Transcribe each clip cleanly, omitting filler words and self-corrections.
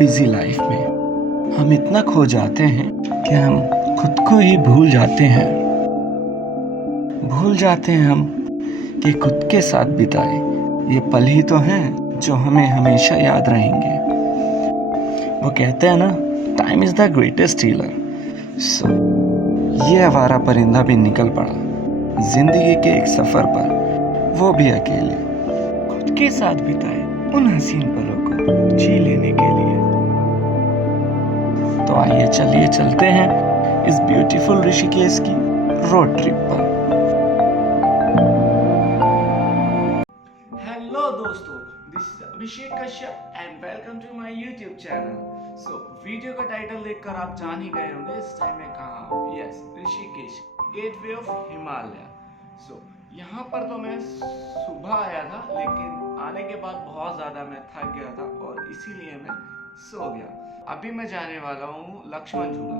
Busy life में हम इतना खो जाते हैं कि हम खुद को ही भूल जाते हैं हम कि खुद के साथ बिताए ये पल ही तो हैं जो हमें हमेशा याद रहेंगे। वो कहते हैं ना, time is the greatest healer. So ये आवारा परिंदा भी निकल पड़ा जिंदगी के एक सफर पर, वो भी अकेले, खुद के साथ बिताए उन हसीन पलों को जी लेने के लिए। तो आइए चलिए चलते हैं इस ब्यूटीफुल ऋषिकेश की रोड ट्रिप पर। हेलो दोस्तों, this is Abhishek Kashyap and welcome to my YouTube channel. So video का टाइटल देखकर आप जान ही गए होंगे इस टाइम मैं कहाँ हूँ। Yes, Rishikesh, gateway of Himalaya. So यहाँ पर तो मैं सुबह आया था, लेकिन आने के बाद बहुत ज़्यादा मैं थक गया था और इसीलिए मैं सो गया। अभी मैं जाने वाला हूँ लक्ष्मण झूला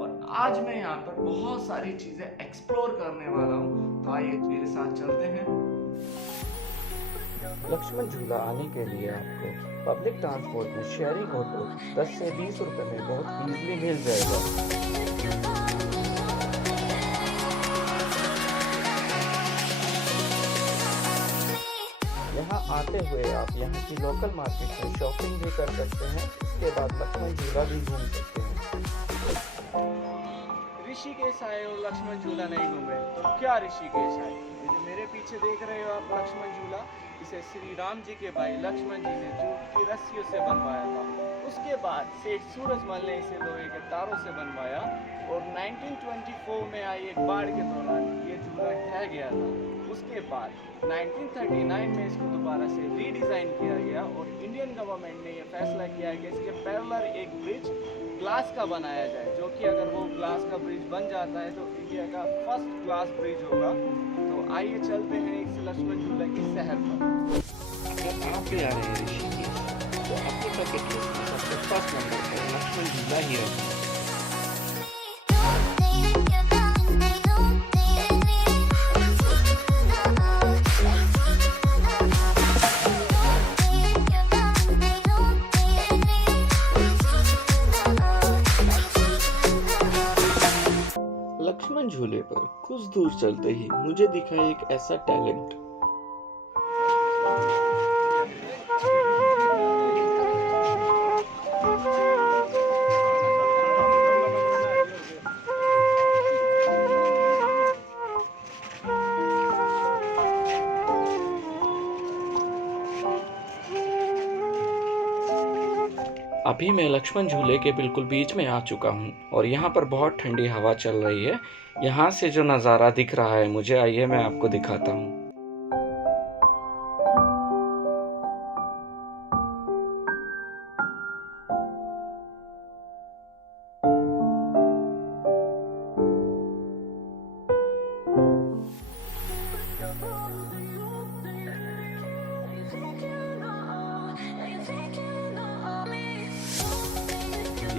और आज मैं यहाँ पर बहुत सारी चीज़ें एक्सप्लोर करने वाला हूँ। तो आइए मेरे साथ चलते हैं। लक्ष्मण झूला आने के लिए आपको पब्लिक ट्रांसपोर्ट में शेयरिंग ऑटो 10 से 20 रुपए में बहुत इजीली मिल जाएगा। यहाँ आते हुए आप यहाँ की लोकल मार्केट में शॉपिंग भी कर सकते हैं। इसके बाद लक्ष्मण झूला भी घूम सकते हैं। ऋषिकेश आए हो, लक्ष्मण झूला नहीं घूमे तो क्या ऋषिकेश आए? ये जो मेरे पीछे देख रहे हो आप लक्ष्मण झूला, इसे श्री राम जी के भाई लक्ष्मण जी ने जूट की रस्सियों से बनवाया था। उसके बाद सेठ सूरजमल ने इसे लोहे के तारों से बनवाया और 1924 में आई एक बाढ़ के दौरान ये झूला ढह गया था। उसके बाद 1939 में इसको दोबारा से रीडिज़ाइन किया गया और इंडियन गवर्नमेंट ने ये फैसला किया कि इसके पैरेलल एक ब्रिज ग्लास का बनाया जाए, जो कि अगर वो ग्लास का ब्रिज बन जाता है तो इंडिया का फर्स्ट ग्लास ब्रिज होगा। तो आइए चलते हैं इस लक्ष्मण झूला की शहर पर। अगर आप भी आ रहे हैं ऋषिकेश तो अपनी बकेट लिस्ट में सबसे फर्स्ट नंबर पर लक्ष्मण झूला ही रखें। लक्ष्मण झूले पर कुछ दूर चलते ही मुझे दिखा एक ऐसा टैलेंट। अभी मैं लक्ष्मण झूले के बिल्कुल बीच में आ चुका हूँ और यहाँ पर बहुत ठंडी हवा चल रही है। यहाँ से जो नज़ारा दिख रहा है मुझे, आइए मैं आपको दिखाता हूँ।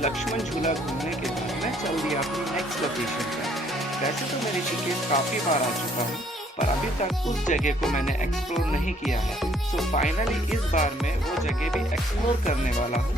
लक्ष्मण झूला घूमने के बाद मैं चल दिया अपनी नेक्स्ट लोकेशन पर। वैसे तो मैं ऋषिकेश काफ़ी बार आ चुका हूँ, पर अभी तक उस जगह को मैंने एक्सप्लोर नहीं किया है। सो फाइनली इस बार मैं वो जगह भी एक्सप्लोर करने वाला हूँ।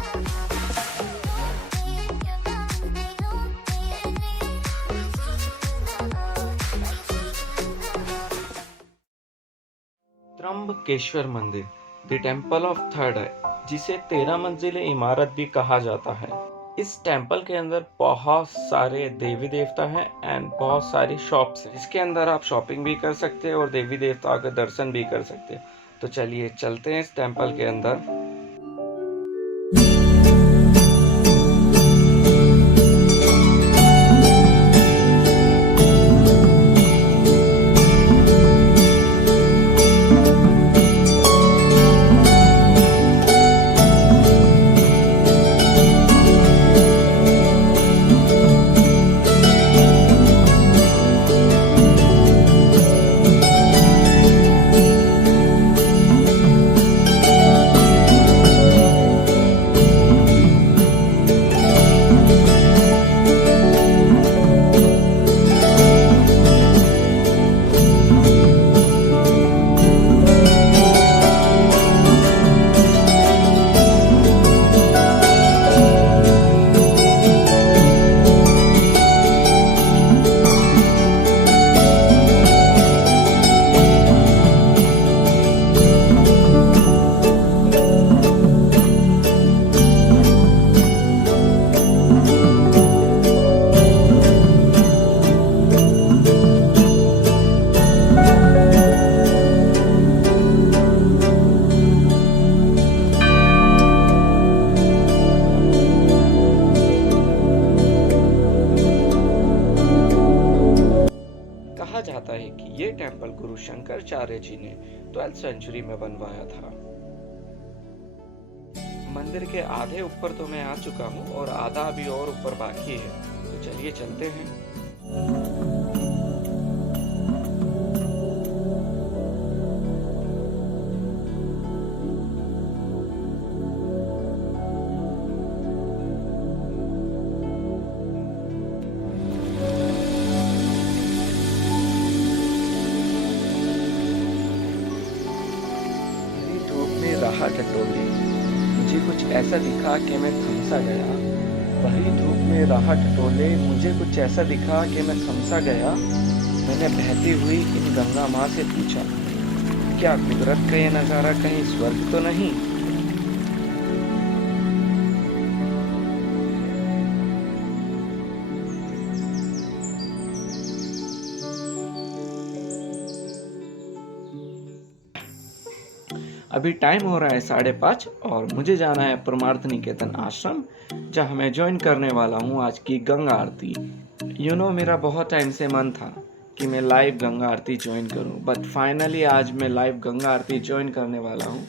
त्र्यंबकेश्वर मंदिर, द टेम्पल ऑफ थर्ड आई, जिसे 13 मंजिले इमारत भी कहा जाता है। इस टेम्पल के अंदर बहुत सारे देवी देवता हैं एंड बहुत सारी शॉप्स हैं, जिसके अंदर आप शॉपिंग भी कर सकते हैं और देवी देवताओं के दर्शन भी कर सकते हैं। तो चलिए चलते हैं इस टेम्पल के अंदर। कि ये टेंपल गुरु शंकराचार्य जी ने 12th सेंचुरी में बनवाया था। मंदिर के आधे ऊपर तो मैं आ चुका हूँ और आधा अभी और ऊपर बाकी है, तो चलिए चलते हैं। राह टटोली, मुझे कुछ ऐसा दिखा कि मैं थम सा गया। भरी धूप में राह टटोले, मुझे कुछ ऐसा दिखा कि मैं थम सा गया। मैंने बहती हुई इन गंगा माँ से पूछा, क्या कुदरत का ये नज़ारा कहीं स्वर्ग तो नहीं? अभी टाइम हो रहा है 5:30 और मुझे जाना है परमार्थ निकेतन आश्रम, जहाँ मैं ज्वाइन करने वाला हूँ आज की गंगा आरती। मेरा बहुत टाइम से मन था कि मैं लाइव गंगा आरती ज्वाइन करूँ, बट फाइनली आज मैं लाइव गंगा आरती ज्वाइन करने वाला हूँ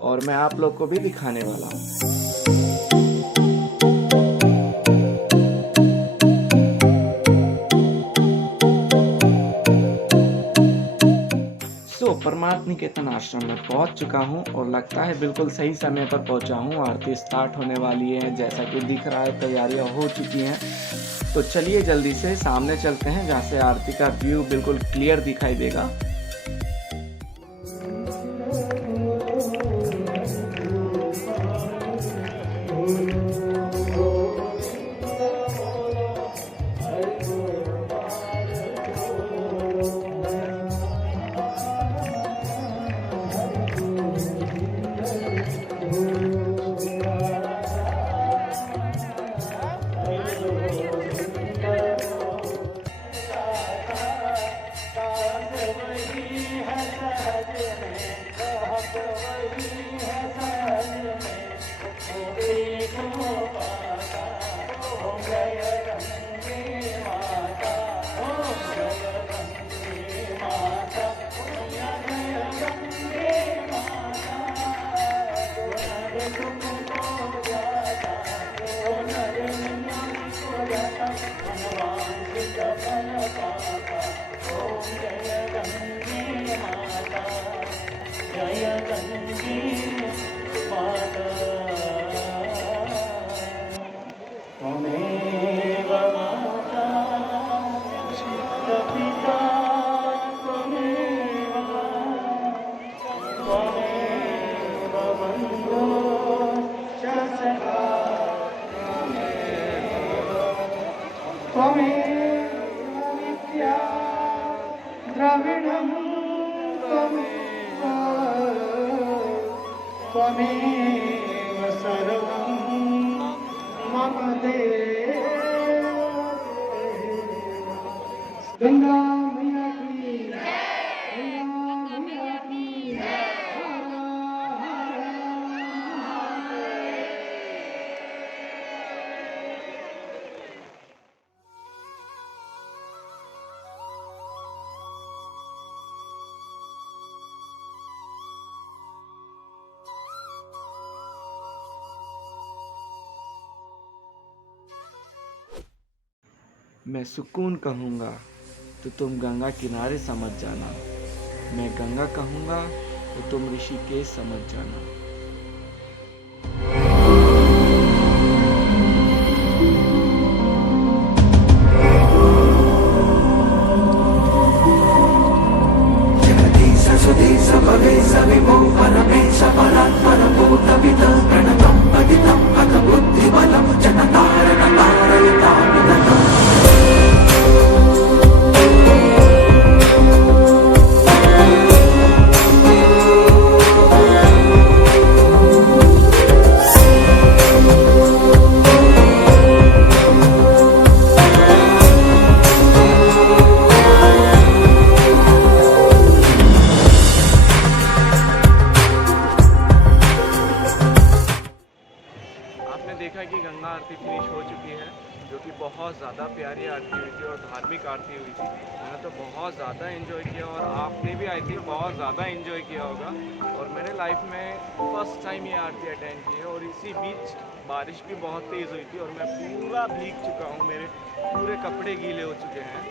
और मैं आप लोग को भी दिखाने वाला हूँ। परमार्थ निकेतन आश्रम में पहुंच चुका हूं और लगता है बिल्कुल सही समय पर पहुंचा हूं। आरती स्टार्ट होने वाली है, जैसा कि दिख रहा है तैयारियां हो चुकी हैं। तो चलिए जल्दी से सामने चलते हैं, जहां से आरती का व्यू बिल्कुल क्लियर दिखाई देगा। त्वमेव सर्वं मम देव। गंगा मैया की जय, गंगा मैया की जय। मैं सुकून कहूँगा तो तुम गंगा किनारे समझ जाना, मैं गंगा कहूँगा तो तुम ऋषिकेश समझ जाना। देखा कि गंगा आरती फिनिश हो चुकी है, जो कि बहुत ज़्यादा प्यारी आरती हुई थी और धार्मिक आरती हुई थी। मैंने तो बहुत ज़्यादा एंजॉय किया और आपने भी आई थिंक बहुत ज़्यादा एंजॉय किया होगा। और मैंने लाइफ में फर्स्ट टाइम ये आरती अटेंड की है और इसी बीच बारिश भी बहुत तेज़ हुई थी और मैं पूरा भीग चुका हूँ, मेरे पूरे कपड़े गीले हो चुके हैं।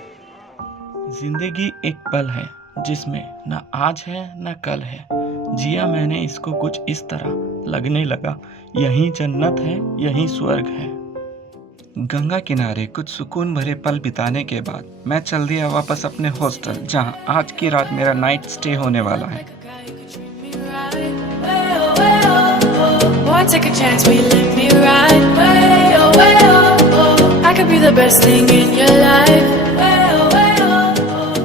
जिंदगी एक पल है जिसमें न आज है न कल है। जिया मैंने इसको कुछ इस तरह लगने लगा यही जन्नत है यही स्वर्ग है। गंगा किनारे कुछ सुकून भरे पल बिताने के बाद मैं चल दिया वापस अपने हॉस्टल, जहां आज की रात मेरा नाइट स्टे होने वाला है। Boy, take a chance, will you let me ride? Way, oh, way, oh, oh. I could be the best thing in your life. Way, oh, way, oh, oh.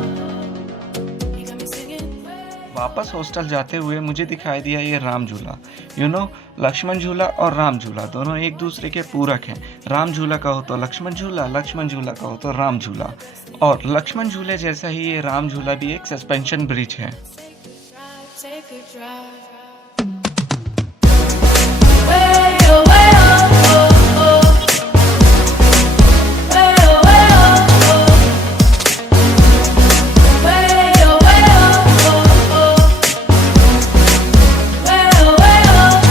You got me singing. वापस hostel जाते हुए मुझे दिखाई दिया ये राम झूला। लक्ष्मण झूला और राम झूला दोनों एक दूसरे के पूरक हैं। राम झूला कहो तो लक्ष्मण झूला, लक्ष्मण झूला कहो तो राम झूला। और लक्ष्मण झूले जैसा ही ये राम झूला भी एक सस्पेंशन ब्रिज है। Take a drive. Way, oh, way, oh, oh, oh. Way, oh, way, oh, oh. Way, oh, way, oh, oh. Way, oh, way, oh, oh.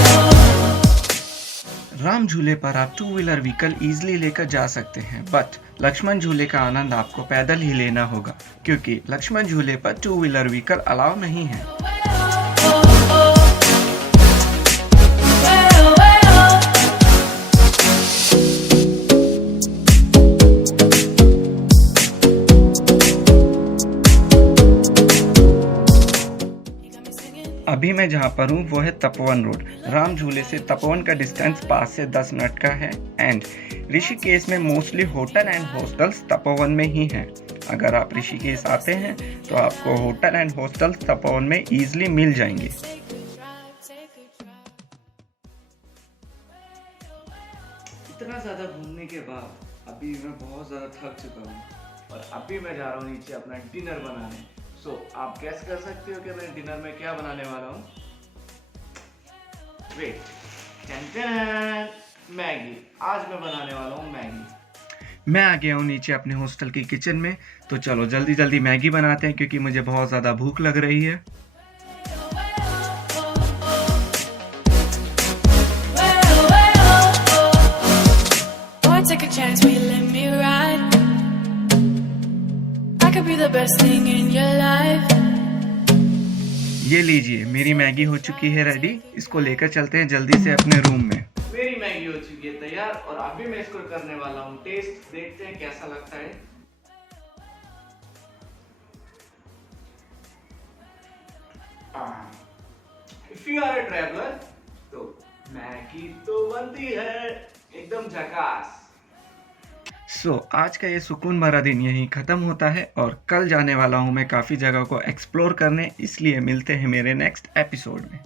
Ram झूले पर आप टू व्हीलर व्हीकल इजीली लेकर जा सकते हैं, बट लक्ष्मण झूले का आनंद आपको पैदल ही लेना होगा, क्योंकि लक्ष्मण झूले पर टू व्हीलर व्हीकल अलाउ नहीं है। अभी मैं जहाँ पर हूँ वो है तपोवन रोड। राम झूले से तपोवन का डिस्टेंस 5 से 10 मिनट का है एंड ऋषिकेश में mostly hotel and hostels Tapovan में ही हैं। अगर आप ऋषिकेश आते हैं तो आपको होटल एंड हॉस्टल्स तपोवन में ईजिली मिल जाएंगे। इतना ज़्यादा घूमने के बाद अभी मैं बहुत ज़्यादा थक चुका हूँ और अभी मैं जा रहा हूँ नीचे अपना डिनर बनाने। आप गैस कर सकते हो कि मैं डिनर में क्या बनाने वाला हूँ? Wait, Maggi. आज मैं बनाने वाला हूँ मैगी। मैं आ गया हूँ नीचे अपने हॉस्टल की किचन में, तो चलो जल्दी जल्दी मैगी बनाते हैं क्योंकि मुझे बहुत ज़्यादा भूख लग रही है। Take a chance, will you let me ride? I could be the best thing in your life. ये लीजिए, मेरी मैगी हो चुकी है रेडी। इसको लेकर चलते हैं जल्दी से अपने रूम में। मेरी मैगी हो चुकी है तैयार और अभी मैं इसको करने वाला हूँ टेस्ट। देखते हैं कैसा लगता है। If you are a traveller तो मैगी तो बनती है एकदम झकास। आज का ये सुकून भरा दिन यहीं ख़त्म होता है और कल जाने वाला हूँ मैं काफ़ी जगह को एक्सप्लोर करने, इसलिए मिलते हैं मेरे नेक्स्ट एपिसोड में।